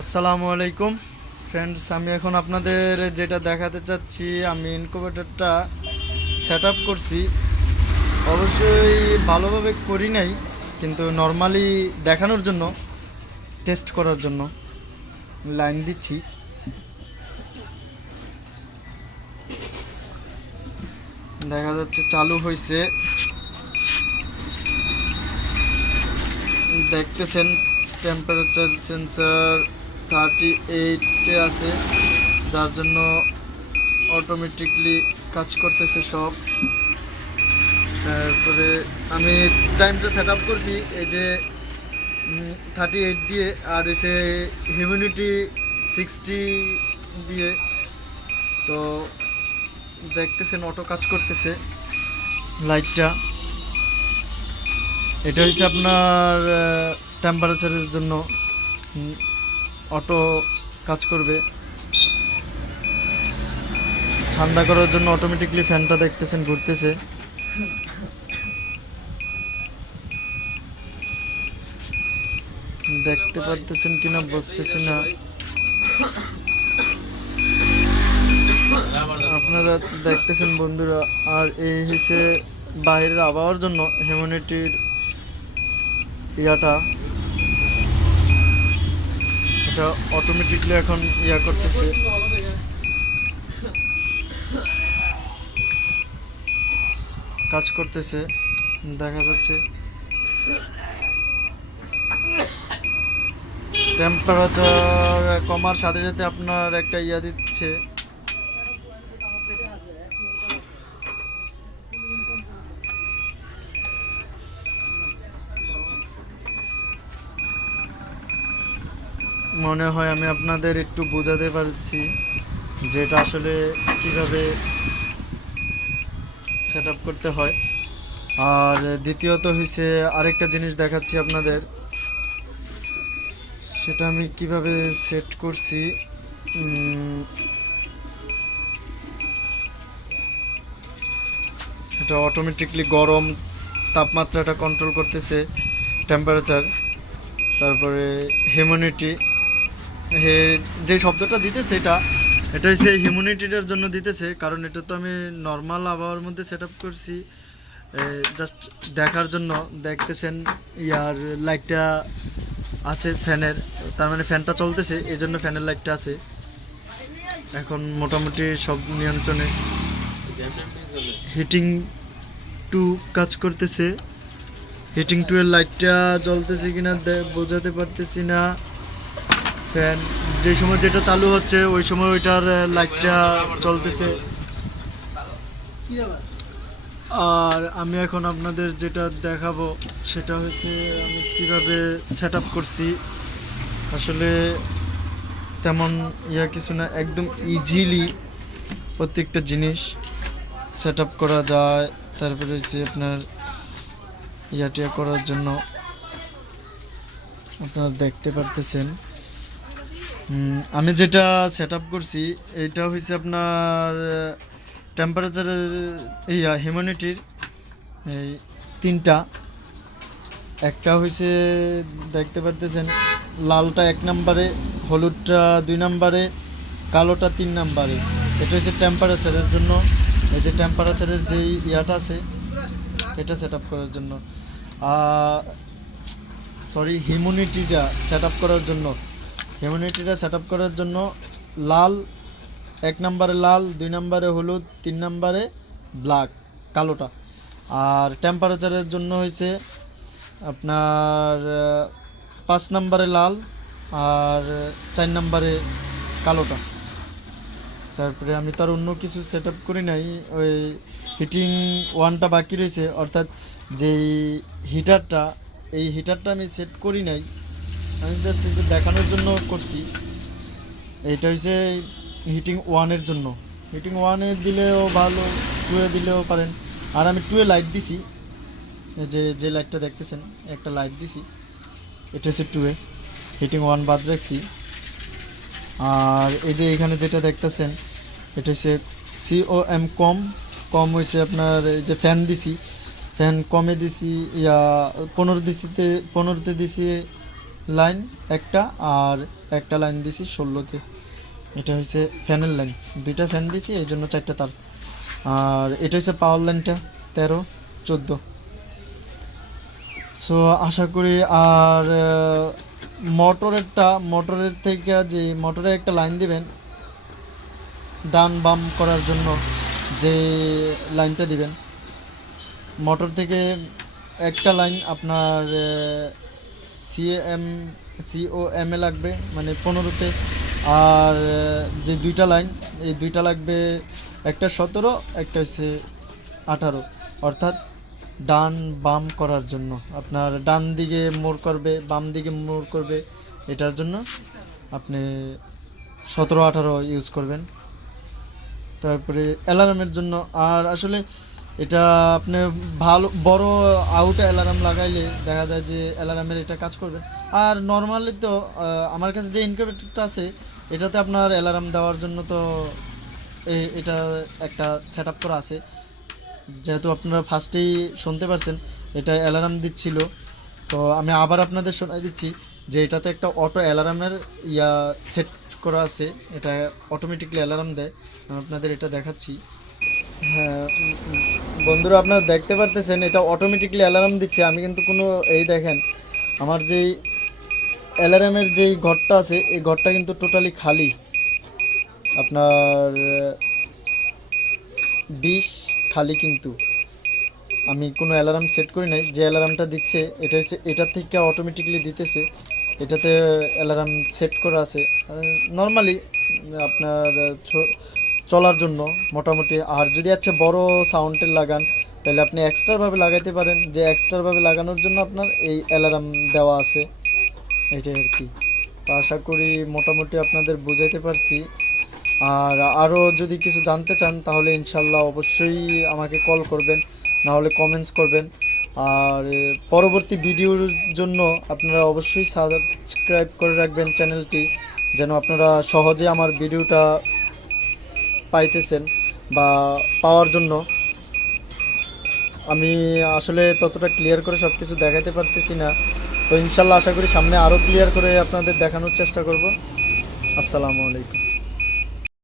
আসসালামু আলাইকুম ফ্রেন্ডস, আমি এখন আপনাদের যেটা দেখাতে চাচ্ছি, আমি ইনকুবেটরটা সেট আপ করছি। অবশ্যই ভালোভাবে করি নাই, কিন্তু নর্মালি দেখানোর জন্য, টেস্ট করার জন্য লাইন দিচ্ছি। দেখা যাচ্ছে চালু হয়েছে, দেখতেছেন টেম্পারেচার সেন্সার 38-এ আছে, যার জন্য অটোমেটিকলি কাজ করতেছে সব। তারপরে আমি টাইমটা সেট আপ করছি এই যে 38 দিয়ে, আর হচ্ছে হিউমিডিটি 60 দিয়ে। তো দেখতেছেন অটো কাজ করতেছে লাইটটা। এটা হচ্ছে আপনার টেম্পারেচারের জন্য অটো কাজ করবে। ঠান্ডা করার জন্য অটোমেটিকলি ফ্যানটা দেখতেছেন ঘুরতেছে। দেখতে পারতেছেন কিনা বুঝতেছি না, আপনারা দেখতেছেন বন্ধুরা। আর এই হচ্ছে বাইরের আবহাওয়ার জন্য হিউমিডিটির ইয়াটা, এটা অটোমেটিকলি এখন ইয়া করতেছে। কাজ করতেছে, দেখা যাচ্ছে টেম্পারেচার কমার সাথে সাথে আপনার একটা ইয়া দিচ্ছে। মনে হয় আমি আপনাদের একটু বোঝাতে পারছি যেটা আসলে কিভাবে সেট আপ করতে হয়। আর দ্বিতীয়ত হচ্ছে আরেকটা জিনিস দেখাচ্ছি আপনাদের, সেটা আমি কিভাবে সেট করছি। এটা অটোমেটিকলি গরম তাপমাত্রাটা কন্ট্রোল করতেছে, টেম্পারেচার, তারপরে হিউমিডিটি। যে শব্দটা দিতেছে এটা হচ্ছে হিউমিডিটিটার জন্য দিতেছে, কারণ এটা তো আমি নর্মাল আবহাওয়ার মধ্যে সেট আপ করছি জাস্ট দেখার জন্য। দেখতেছেন ইয়ার লাইটটা আছে ফ্যানের, তার মানে ফ্যানটা চলতেছে, এই জন্য ফ্যানের লাইটটা আছে। এখন মোটামুটি সব নিয়ন্ত্রণে। হিটিং টু কাজ করতেছে, হিটিং টু এর লাইটটা জ্বলতেছে কিনা বোঝাতে পারতেছি না। ফ্যান যে সময় যেটা চালু হচ্ছে ওই সময় ওইটার লাইটটা চলতেছে। আর আমি এখন আপনাদের যেটা দেখাবো সেটা হচ্ছে আমি কীভাবে সেট আপ করছি। আসলে তেমন ইয়া কিছু না, একদম ইজিলি প্রত্যেকটা জিনিস সেট আপ করা যায়। তারপরে হচ্ছে আপনার ইয়াটিয়া করার জন্য আপনারা দেখতে পারতেছেন। আমি যেটা সেট আপ করছি এইটা হচ্ছে আপনার টেম্পারেচারের হিউমিডিটির এই তিনটা। একটা হয়েছে দেখতে পারতেছেন লালটা 1 নম্বরে, হলুদটা 2 নম্বরে, কালোটা 3 নম্বরে। এটা হচ্ছে টেম্পারেচারের জন্য। এই যে টেম্পারেচারের যেই ইয়াটা আছে এটা সেট আপ করার জন্য, সরি হিউমিডিটিটা সেট আপ করার জন্য। হিউমিডিটিটা সেট আপ করার জন্য লাল 1 নম্বরে, লাল 2 নম্বরে, হলুদ 3 নম্বরে, ব্ল্যাক কালোটা। আর টেম্পারেচারের জন্য হয়েছে আপনার 5 নম্বরে লাল আর 4 নম্বরে কালোটা। তারপরে আমি তার অন্য কিছু সেট আপ করি নাই, ওই হিটিং ওয়ানটা বাকি রয়েছে, অর্থাৎ যেই হিটারটা, এই হিটারটা আমি সেট করি নাই, আমি জাস্ট এটা দেখানোর জন্য করছি। এইটা হচ্ছে হিটিং ওয়ানের জন্য। হিটিং ওয়ানে দিলেও ভালো, টুয়ে দিলেও পারেন। আর আমি টুয়ে লাইট দিছি, যে লাইটটা দেখতেছেন একটা লাইট দিছি, এটা হচ্ছে টুয়ে, হিটিং ওয়ান বাদ রাখছি। আর এই যে এখানে যেটা দেখতেছেন এটা হচ্ছে COM কম। কম হয়েছে আপনার এই যে ফ্যান দিছি, ফ্যান কমে দিছি, 15 দিছিতে 15তে দিছি লাইন একটা, আর একটা লাইন দিছি 16তে। এটা হচ্ছে ফ্যানের লাইন, দুইটা ফ্যান দিছি এই জন্য 4টা তার। আর এটা হচ্ছে পাওয়ার লাইনটা 13, 14। সো আশা করি। আর মোটরের থেকে যে মোটরে একটা লাইন দিবেন ডান বাম করার জন্য, যে লাইনটা দিবেন মোটর থেকে একটা লাইন আপনার সিএম সিওএমে লাগবে, মানে 15তে। আর যে দুইটা লাইন, এই দুইটা লাগবে, একটা 17, একটা হচ্ছে 18, অর্থাৎ ডান বাম করার জন্য। আপনার ডান দিকে মোড় করবে, বাম দিকে মোড় করবে, এটার জন্য আপনি 17, 18 ইউজ করবেন। তারপরে অ্যালার্মের জন্য, আর আসলে এটা আপনি ভালো বড় আউট অ্যালার্ম লাগাইলে দেখা যায় যে অ্যালার্মের এটা কাজ করবে। আর নর্মালি তো আমার কাছে যে ইনকিউবেটরটা আছে এটাতে আপনার অ্যালার্ম দেওয়ার জন্য তো এটা একটা সেট আপ করা আছে। যেহেতু আপনারা ফার্স্টেই শুনতে পারছেন এটা অ্যালার্ম দিচ্ছিল, তো আমি আবার আপনাদের শোনাই দিচ্ছি যে এটাতে একটা অটো অ্যালার্মের সেট করা আছে, এটা অটোমেটিকলি অ্যালার্ম দেয়। আমি আপনাদের এটা দেখাচ্ছি। হ্যাঁ বন্ধুরা, আপনারা দেখতে পারতেছেন এটা অটোমেটিকলি অ্যালার্ম দিচ্ছে। আমি কিন্তু কোনো দেখেন আমার যেই অ্যালার্মের যেই ঘরটা আছে এই ঘরটা কিন্তু টোটালি খালি। আপনার 20 খালি, কিন্তু আমি কোনো অ্যালার্ম সেট করি নাই। যে অ্যালার্মটা দিচ্ছে এটা হচ্ছে এটার থেকে অটোমেটিকলি দিতেছে, এটাতে অ্যালার্ম সেট করা আছে নর্মালি আপনার চলার জন্য মোটামুটি। আর যদি আচ্ছা বড় সাউন্ডের লাগান তাহলে আপনি এক্সট্রাভাবে লাগাইতে পারেন, যে এক্সট্রাভাবে লাগানোর জন্য আপনার এই অ্যালার্ম দেওয়া আছে, এটাই আর কি। তো আশা করি মোটামুটি আপনাদের বুঝাইতে পারছি। আর আরও যদি কিছু জানতে চান তাহলে ইনশাল্লাহ অবশ্যই আমাকে কল করবেন, না হলে কমেন্টস করবেন। আর পরবর্তী ভিডিওর জন্য আপনারা অবশ্যই সাবস্ক্রাইব করে রাখবেন চ্যানেলটি, যেন আপনারা সহজে আমার ভিডিওটা পাইতেছেন বা পাওয়ার জন্য। আমি আসলে ততটা ক্লিয়ার করে সব কিছু দেখাতে পারতেছি না, তো ইনশাল্লাহ আশা করি সামনে আরও ক্লিয়ার করে আপনাদের দেখানোর চেষ্টা করব। আসসালামু আলাইকুম।